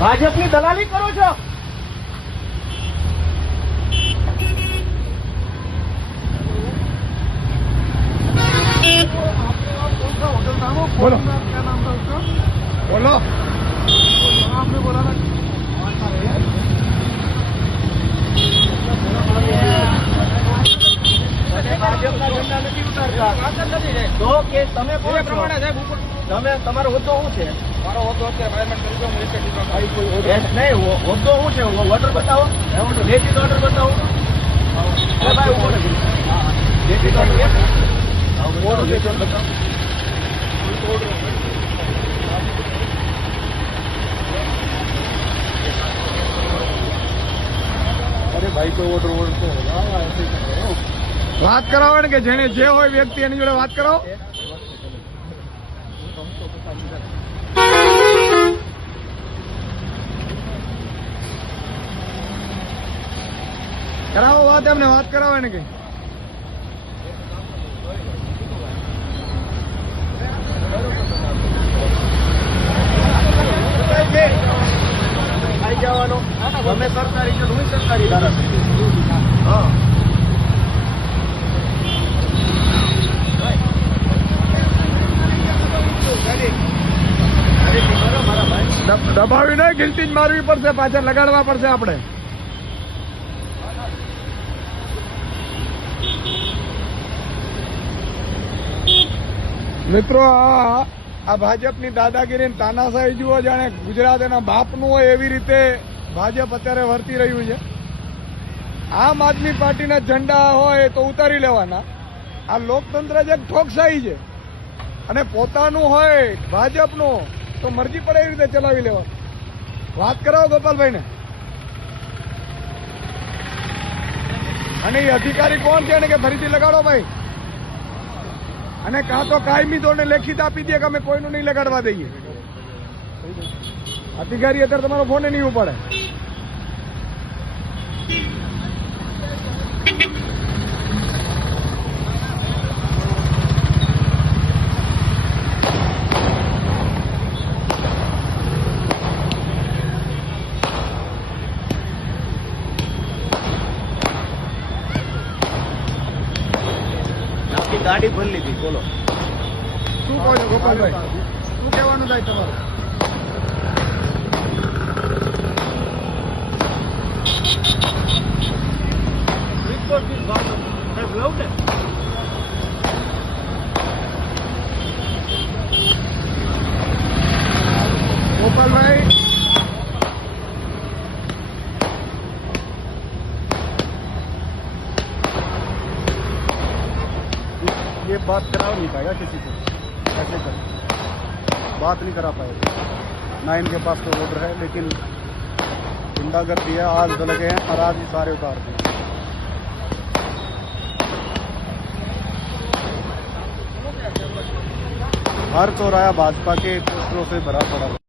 ભાજપની દલાલી કરો છો. बोलो क्या नाम था उसका बोलो आपने बोला ना ભાજપના ઝંડા નથી ઉતારતા તો કે તમે કોણ છો? તમે તમારો હોદ્દો શું છે? મારો હોદ્દો અત્યારે મેનેજમેન્ટ કરી દો નહીં હોદ્દો શું છે? ઓર્ડર બતાવો. લેખિત ઓર્ડર બતાવો. ભાઈ ઉભો રહે. લેખિત ઓર્ડર બતાવો. अरे भाई कोई ऑर्डर तो बात कराओ ने कि जेने जे होय व्यक्ति एनी जोड़े बात कराओ. कराओ बात एमने बात कराओ ने कि આવી જવાનો. તમે સરકારી છો, હું સરકારી ધારાસભ્ય. હા દબાવી નહીં, ગિલ્ટી જ મારવી પડશે, પાછળ લગાડવા પડશે આપણે. મિત્રો આ ભાજપની દાદાગીરી તાનાશાહી જુઓ, જાણે ગુજરાત એના બાપનું હોય એવી રીતે ભાજપ અત્યારે વર્તી રહ્યું છે. આમ આદમી પાર્ટીના ઝંડા હોય તો ઉતારી લેવાના. આ લોકતંત્ર જ એક ઠોકશાહી છે અને પોતાનું હોય ભાજપનું તો મરજી પડે એવી રીતે ચલાવી લેવાનું. વાત કરાવો ગોપાલભાઈને. અને એ અધિકારી કોણ છે ને કે ફરીથી લગાડો ભાઈ, અને કાં તો કાયમી તોડને લેખિત આપી દે કે અમે કોઈનું નહીં લગાડવા દઈએ. અધિકારી અત્યારે તમારો ફોન નહીં ઉપાડે. ગાડી ભરી લીધી. બોલો શું કહો છો ગોપાલભાઈ? શું કહેવાનું થાય તમારું? ગોપાલભાઈ ये बात करा नहीं पाएगा किसी को, ऐसे कर बात नहीं करा पाएगा ना. इनके पास तो ऑर्डर है लेकिन गुंडागर्दी है. आज लगे हैं और आज ही सारे उतार दिए. हर चौराया भाजपा के पोस्टरों से भरा पड़ा.